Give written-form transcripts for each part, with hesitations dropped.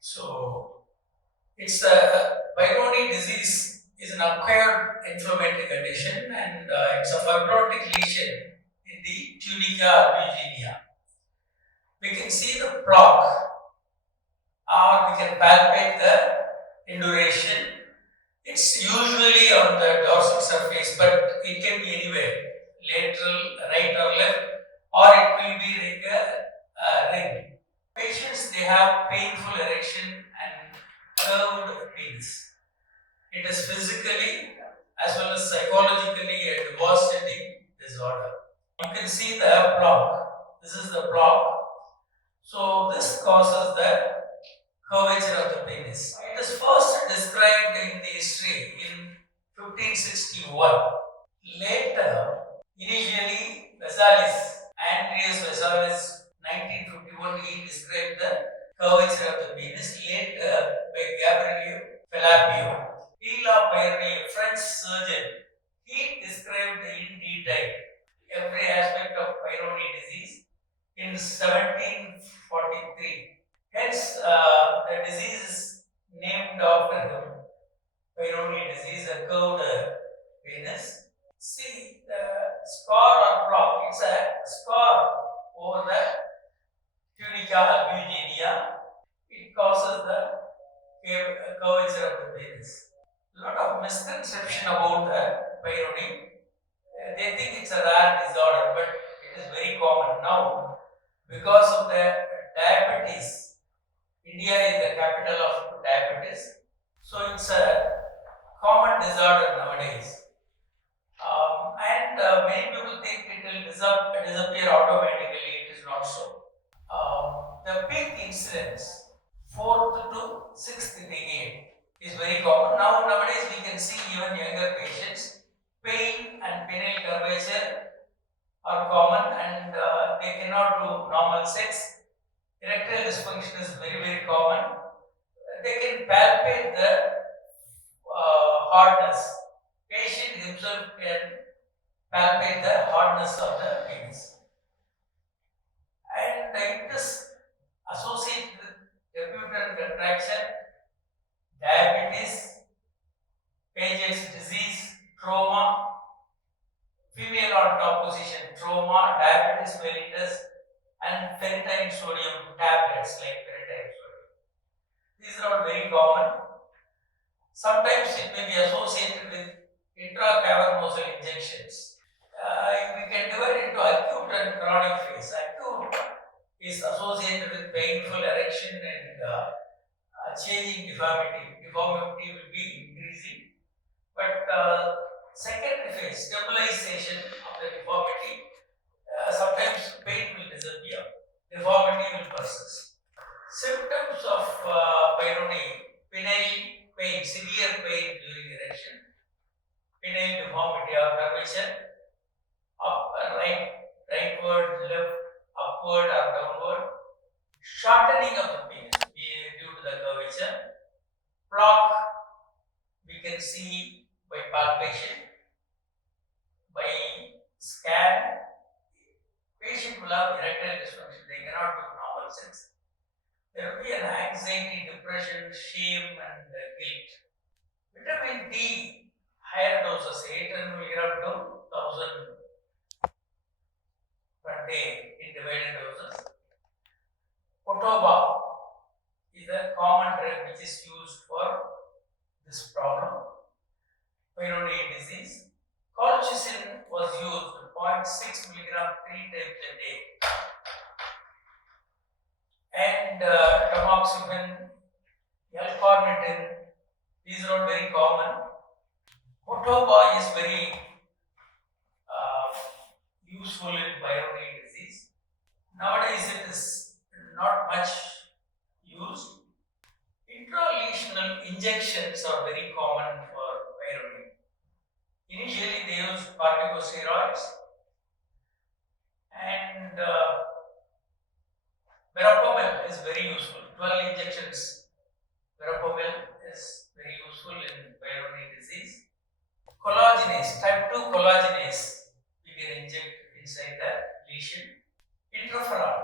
So it's a Peyronie disease is an acquired inflammatory condition, and it's a fibrotic lesion in the tunica albuginea. We can see the plaque, or we can palpate the induration. It's usually on the dorsal surface, but it can be anywhere, lateral, right or left, or it will be like a ring. Patients, they have painful erection and curved penis. It is physically as well as psychologically a devastating disorder. You can see the block. This is the block. So this causes the curvature of the penis. It is first described in the history in 1561. Later, initially Vesalis, Andreas Vesalis, 1951, he described the curvature of the penis. Later, by Gabriel Falloppio, Peyronie, a French surgeon, he described in detail every aspect of Peyronie disease in 1743. Hence, the disease is named after him. Peyronie disease, a curved penis. See the scar or block, it's a scar over the tunica albuginea. It causes the curvature of the penis. A lot of misconception about the Peyronie. They think it's a rare disorder, but it is very common now because of the diabetes. India is the capital of diabetes, so it's a common disorder nowadays. And many people think it will disappear automatically. It is not so. The peak incidence, 4th to 6th decade, is very common. Nowadays we can see even younger patients, pain and penile curvature are common, and they cannot do normal sex. Erectile dysfunction is very common. They can palpate the hardness. Patient himself can palpate the hardness of the penis. And it is associated with debutant contraction, diabetes, Paget's disease, trauma, female on top position trauma, diabetes mellitus, and ferritin sodium tablets like ferritin sodium. These are all very common. Sometimes it may be associated with intracavernosal injections. We can divide into acute and chronic phase. Acute is associated with painful erection and changing deformity. Deformity will be increasing. But secondary phase, stabilization of the deformity, sometimes pain will disappear, deformity will persist. Symptoms of Peyronie: penile pain, severe pain during erection, penile deformity or curvature, rightward, left, upward or downward, shortening of the penis due to the curvature, block we can see by palpation, by scan. Patient will have erectile dysfunction, they cannot do normal sex. There will be an anxiety, depression, shame, and guilt. Vitamin D, higher doses, 800 mg to 1000 per day in divided doses. Potoba is a common drug which is used for this problem, Peyronie disease. Colchicine was used 0.6 mg 3 times a day. And tamoxifen, L-carnitine, these are all very common. Potoba is very useful in Peyronie disease. Nowadays it is not much used. Intralesional injections are very common for Peyronie. Initially they used corticosteroids, and verapamil is very useful. 12 injections. Verapamil is very useful in Peyronie disease. Collagenase, type 2 collagenase, we can inject inside the lesion. Interferon.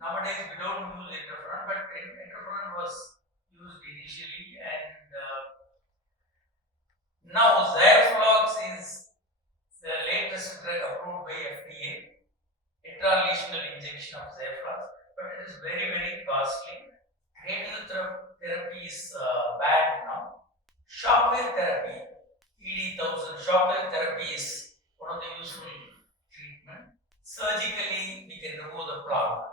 Nowadays we don't use interferon, but interferon was was used initially, and now Xiaflox is the latest drug approved by FDA, intralesional injection of Xiaflox, but it is very, very costly. Radiotherapy is banned now. Shockwave therapy, ED1000, shockwave therapy is one of the useful treatment. Surgically, we can remove the plaque.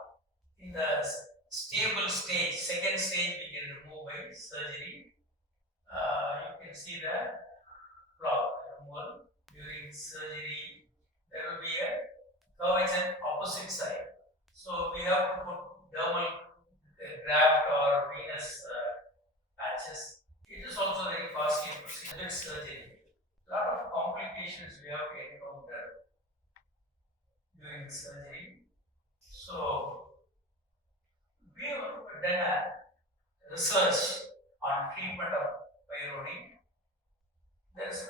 In the stable stage, second stage, we can remove by surgery. You can see the plaque removal during surgery. There will be a curvature at opposite side. So we have to put dermal graft or venous patches. It is also very costly procedure surgery. A lot of complications we have to encounter during surgery. So we have done a research on treatment of Peyronie. There's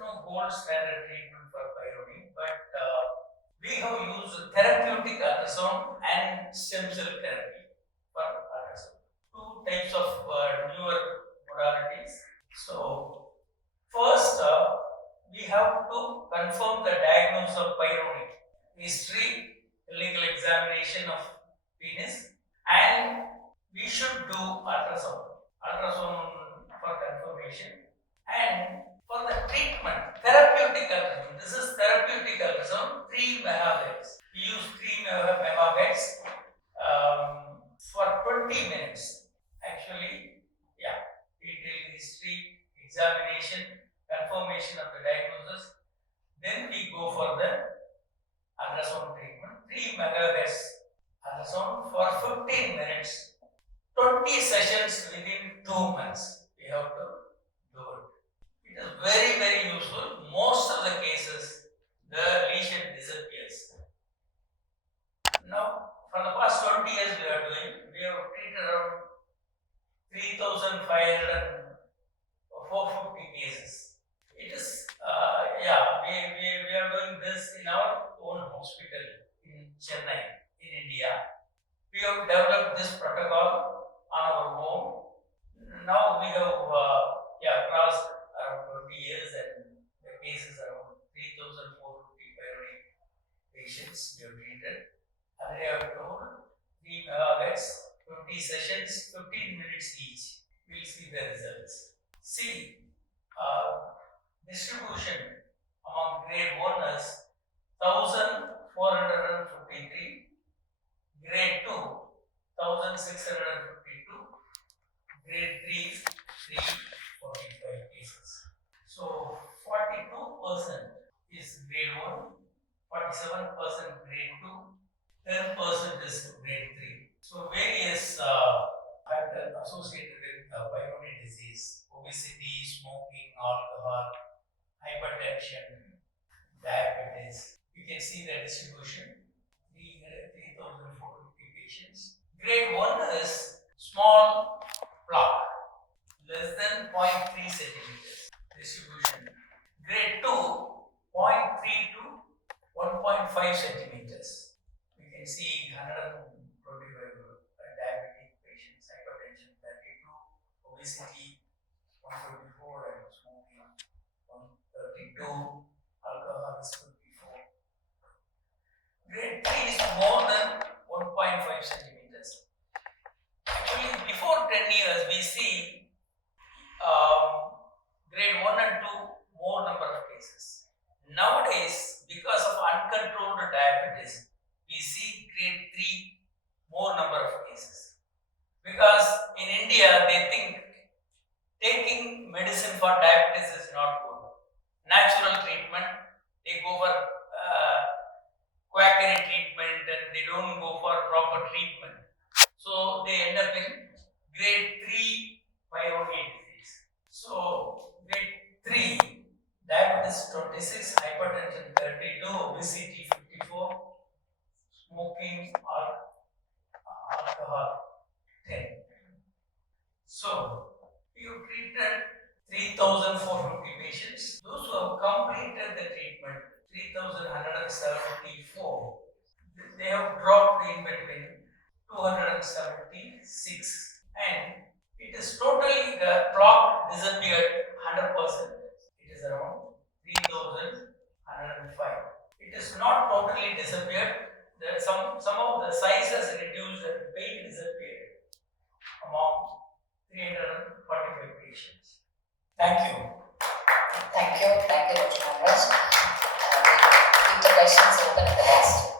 no gold standard treatment for Peyronie, but we have used therapeutic ultrasound and stem cell therapy for ultrasound. Two types of newer modalities. So first, we have to confirm the diagnosis of Peyronie. History, clinical examination of penis, and we should do ultrasound for confirmation. And for the treatment, therapeutic ultrasound. This is therapeutic ultrasound, 3 megahertz. We use 3 megahertz for 20 minutes. Actually, yeah, detailed history, examination, confirmation of the diagnosis. Then we go for the ultrasound treatment, 3 megahertz ultrasound for 15 minutes, 20 sessions within 2 months. We have to do it. It is very, very useful. Most of the cases, the lesion disappears. Now, for the past 20 years we have treated around 3,500 and 450 cases. It is, we are doing this in our own hospital in Chennai, in India. We have developed this protocol on our own. Now we have crossed around 20 years, and the cases around 3,450 Peyronie patients we have treated. And they have told 3 megahertz, 20 sessions, 15 minutes each. We'll see the results. See, distribution among grade 1 is 1,453, grade 2, 1,652, grade 3, 345 cases. So 42% is grade 1, 47% grade 2, 10% is grade 3. So various factors associated with Peyronie disease, obesity, smoking, alcohol, hypertension, diabetes. You can see the distribution, 3,450 patients. Grade 1 is small plaque, less than 0.3 centimeters distribution. Grade 2, 0.3 to 1.5 centimeters. You can see 125 diabetic patients, hypertension 32, obesity 124, and smoking 132, alcohol is 54. Grade 3 is more than 1.5 centimeters. Actually, before 10 years, we see grade 1 and 2 more number of cases. Nowadays, because of uncontrolled diabetes, we see grade 3 more number of cases. Because in India, they think taking medicine for diabetes is not good. Natural treatment, they go for quackery treatment, and they don't go for proper treatment. So they end up in grade 3 Peyronie disease. So grade 3, diabetes 26, hypertension 32, obesity 54, smoking or alcohol 10. So we have treated 3,450 patients. Those who have completed the treatment, 3,174. They have dropped in between 276. and it is totally, the block disappeared 100%. It is around 3,105. It is not totally disappeared. There some of the size has reduced and pain disappeared among 345 patients. Thank you. Thank you, Dr. Kamaraj. We'll keep the questions open at the last.